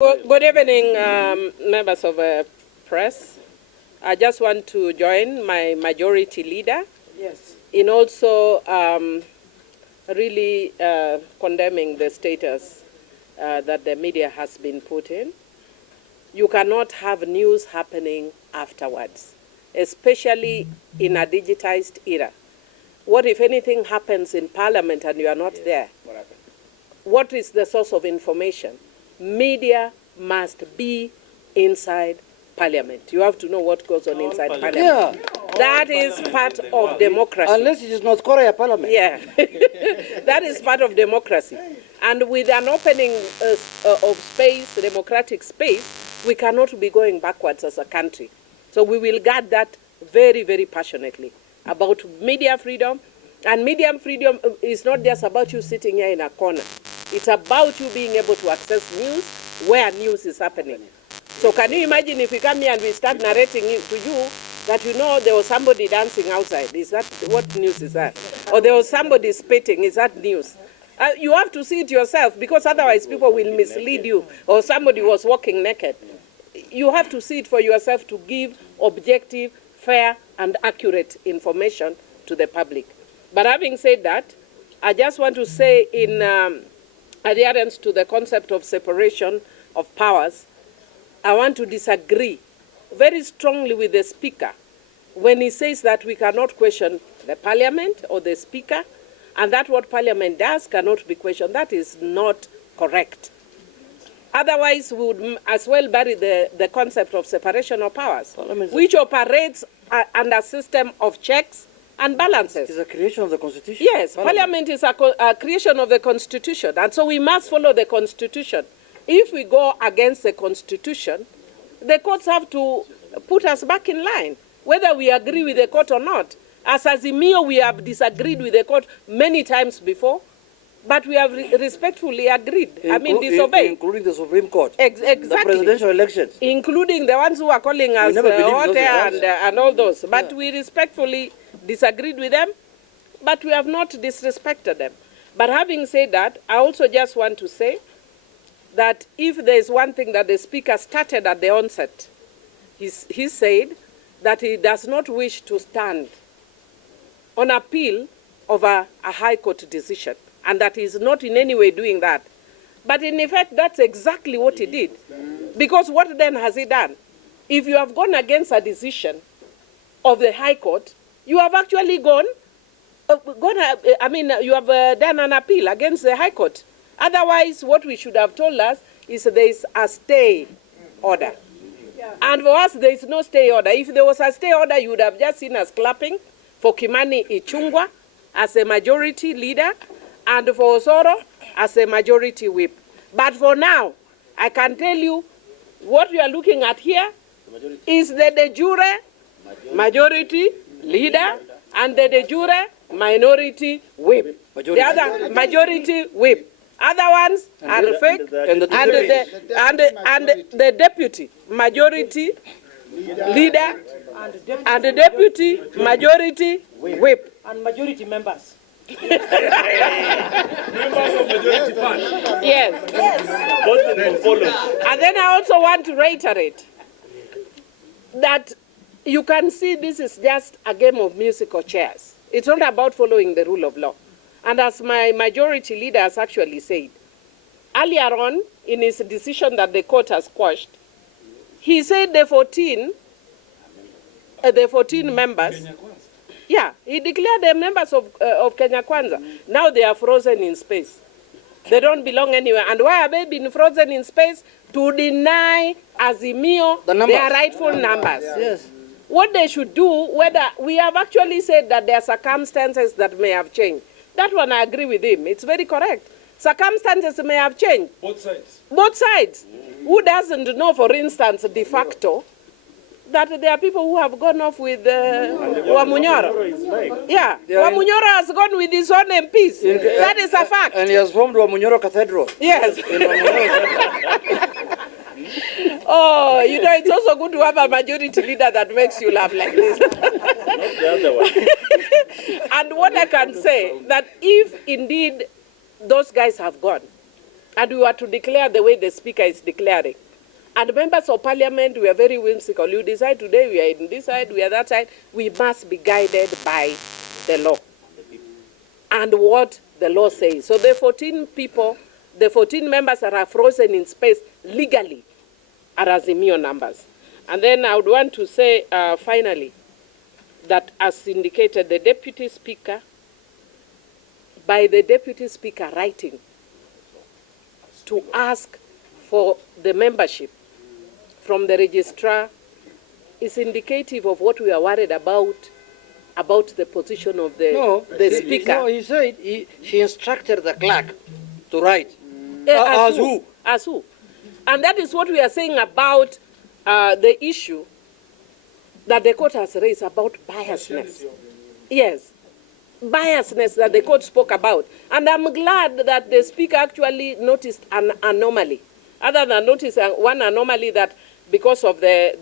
Good evening, members of press. I just want to join my majority leader in also really condemning the status that the media has been put in. You cannot have news happening afterwards, especially in a digitized era. What if anything happens in Parliament and you are not there? What happened? What is the source of information? Media must be inside Parliament. You have to know what goes on inside Parliament. Yeah. That is part of democracy. Unless it is North Korea Parliament. Yeah. That is part of democracy. And with an opening of space, democratic space, we cannot be going backwards as a country. So we will guard that very, very passionately about media freedom. And media freedom is not just about you sitting here in a corner. It's about you being able to access news where news is happening. So can you imagine if we come here and we start narrating to you that you know there was somebody dancing outside? Is that what news is that? Or there was somebody spitting? Is that news? You have to see it yourself, because otherwise people will mislead you. Or somebody was walking naked. You have to see it for yourself to give objective, fair, and accurate information to the public. But having said that, I just want to say in adherence to the concept of separation of powers, I want to disagree very strongly with the Speaker when he says that we cannot question the Parliament or the Speaker, and that what Parliament does cannot be questioned. That is not correct. Otherwise, we would as well bury the concept of separation of powers, which operates under a system of checks and balances. It's a creation of the Constitution. Yes, Parliament is a creation of the Constitution, and so we must follow the Constitution. If we go against the Constitution, the courts have to put us back in line, whether we agree with the court or not. As Azimio, we have disagreed with the court many times before, but we have respectfully agreed. Disobeyed. Including the Supreme Court. Exactly. The presidential elections. Including the ones who are calling us hot and all those. But we respectfully disagreed with them, but we have not disrespected them. But having said that, I also just want to say that if there is one thing that the Speaker started at the onset, he said that he does not wish to stand on appeal of a High Court decision, and that he is not in any way doing that. But in effect, that's exactly what he did. Because what then has he done? If you have gone against a decision of the High Court, you have actually you have done an appeal against the High Court. Otherwise, what we should have told us is there is a stay order. Yeah. And for us, there is no stay order. If there was a stay order, you would have just seen us clapping for Kimani Ichung'wah as a majority leader and for Osoro as a majority whip. But for now, I can tell you what we are looking at here is the de jure majority leader and the de jure minority whip. The other majority whip. Other ones are fake, and the deputy majority leader and the deputy majority whip. And majority members. Members of majority party. Yes. And then I also want to reiterate that you can see this is just a game of musical chairs. It's not about following the rule of law. And as my majority leader has actually said, earlier on in his decision that the court has quashed, he said the 14 members, yeah, he declared them members of Kenya Kwanza. Now they are frozen in space. They don't belong anywhere. And why have they been frozen in space? To deny Azimio their rightful numbers. Yes. What they should do, whether we have actually said that there are circumstances that may have changed. That one I agree with him. It's very correct. Circumstances may have changed. Both sides. Both sides. Who doesn't know, for instance, de facto, that there are people who have gone off with Wamunyoro? Yeah. Wamunyoro has gone with his own MPs. That is a fact. And he has formed Wamunyoro Cathedral. Yes. Oh, you know, it's also good to have a majority leader that makes you laugh like this. Not the other one. And what I can say, that if indeed those guys have gone, and we were to declare the way the Speaker is declaring. And members of Parliament, we are very whimsical. You decide today we are in this side, we are that side. We must be guided by the law and what the law says. So the 14 people, the 14 members that are frozen in space legally are Azimio numbers. And then I would want to say, finally, that as indicated, the Deputy Speaker, by the Deputy Speaker writing to ask for the membership from the registrar is indicative of what we are worried about the position of the Speaker. No, he said she instructed the clerk to write. As As who? As who? And that is what we are saying about the issue that the court has raised about biasness. Yes, biasness that the court spoke about. And I'm glad that the Speaker actually noticed an anomaly. Other than notice one anomaly that because of the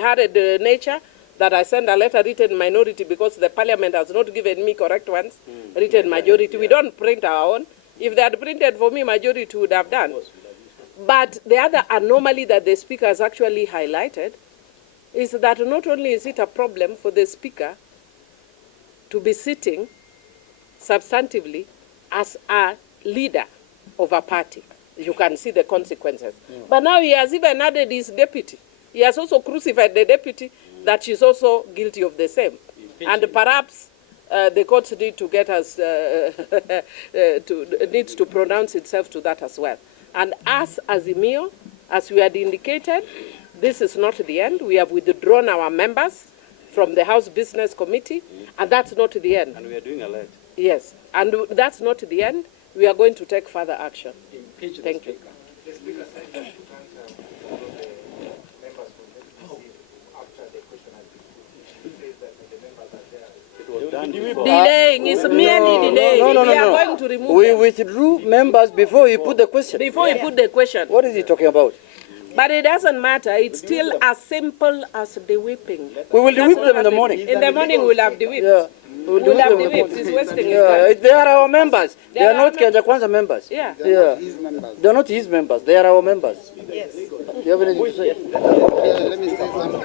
hurried nature, that I send a letter written minority because the Parliament has not given me correct ones, written majority. We don't print our own. If they had printed for me, majority would have done. But the other anomaly that the Speaker has actually highlighted is that not only is it a problem for the Speaker to be sitting substantively as a leader of a party. You can see the consequences. But now he has even added his deputy. He has also crucified the deputy that she's also guilty of the same. And perhaps the courts need to get us, needs to pronounce itself to that as well. And as Azimio, as we had indicated, this is not the end. We have withdrawn our members from the House Business Committee, and that's not the end. And we are doing a lot. Yes, and that's not the end. We are going to take further action. Thank you. Delaying is merely delaying. No. We are going to remove We them withdrew members before he put the question. before you put the question. What is he talking about? But it doesn't matter. It's still as simple as the whipping. We will That's whip what them in the happened. morning. In the morning, we'll have the whip. Yeah. We'll have the whip. He's wasting his time. They are our members. They They are are not our Kenya Kwanza members. Yeah. Yeah. They are not his members. They are our members. Yes. Do you have anything to say? Let me say something.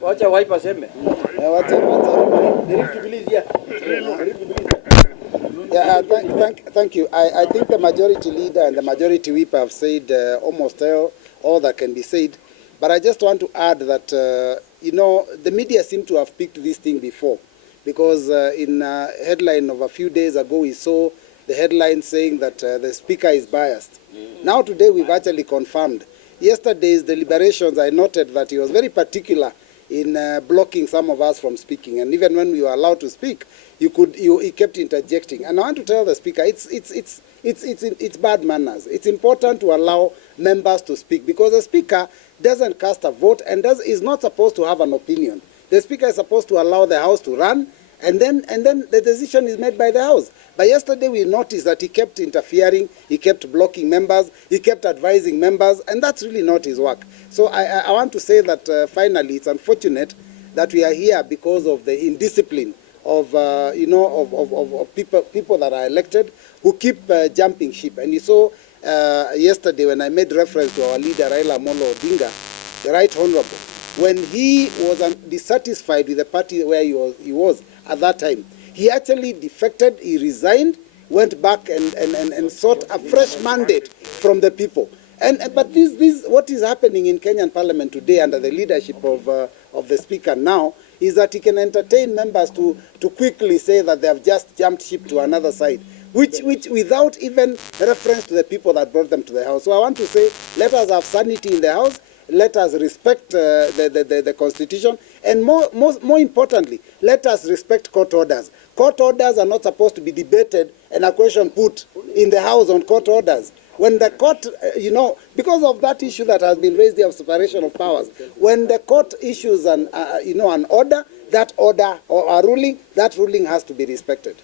Wacha wipe aseme. Thank you. I think the majority leader and the majority whip have said almost all that can be said. But I just want to add that, the media seem to have picked this thing before. Because in a headline of a few days ago, we saw the headline saying that the Speaker is biased. Now today, we've actually confirmed. Yesterday's deliberations, I noted that he was very particular in blocking some of us from speaking. And even when we were allowed to speak, he kept interjecting. And I want to tell the Speaker, it's bad manners. It's important to allow members to speak because the Speaker doesn't cast a vote and is not supposed to have an opinion. The Speaker is supposed to allow the House to run, and then the decision is made by the House. But yesterday we noticed that he kept interfering, he kept blocking members, he kept advising members, and that's really not his work. So I want to say that finally it's unfortunate that we are here because of the indiscipline of people that are elected who keep jumping ship. And you saw yesterday when I made reference to our leader Raila Odhiambo, the Right Honorable, when he was dissatisfied with the party where he was at that time, he actually defected, he resigned, went back and sought a fresh mandate from the people. But this what is happening in Kenyan Parliament today under the leadership of the Speaker now is that he can entertain members to quickly say that they have just jumped ship to another side, which without even reference to the people that brought them to the House. So I want to say, let us have sanity in the House. Let us respect the Constitution, and more importantly, let us respect court orders. Court orders are not supposed to be debated and a question put in the House on court orders. When the court, because of that issue that has been raised, the separation of powers, when the court issues an order, that order or a ruling, that ruling has to be respected.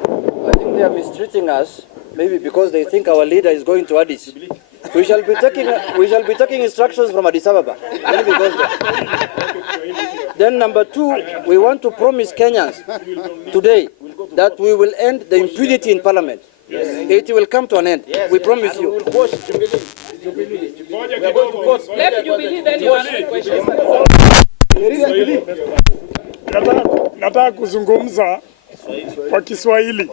I think they are mistreating us, maybe because they think our leader is going to Addis. We shall be taking instructions from Addis Ababa. Then number two, we want to promise Kenyans today that we will end the impunity in Parliament. It will come to an end. We promise you. Left Jubilee, then you ask questions. Nataka kuzungumza kwa Kiswahili.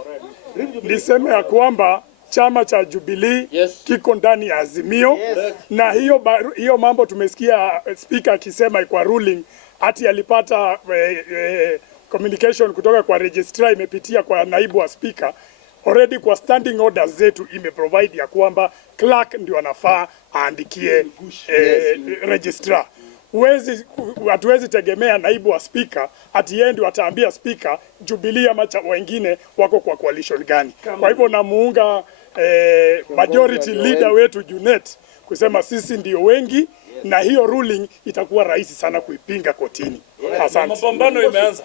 Niseme ya kwamba chama cha Jubilee kiko ndani ya Azimio, na hiyo mambo tumesikia speaker akisema kwa ruling ati alipata communication kutoka kwa registrar imepitia kwa naibu wa speaker. Already kwa standing orders zetu imeprovide ya kwamba clerk ndio anafaa aandikie registrar. Hatuwezi tegemea naibu wa speaker ati yeye ndio ataambia speaker Jubilee ama wengine wako kwa coalition gani. Kwa hivyo namuunga majority leader wetu Junet kusema sisi ndio wengi, na hiyo ruling itakuwa rahisi sana kuipinga kotini. Asante. Mapambano imeanza.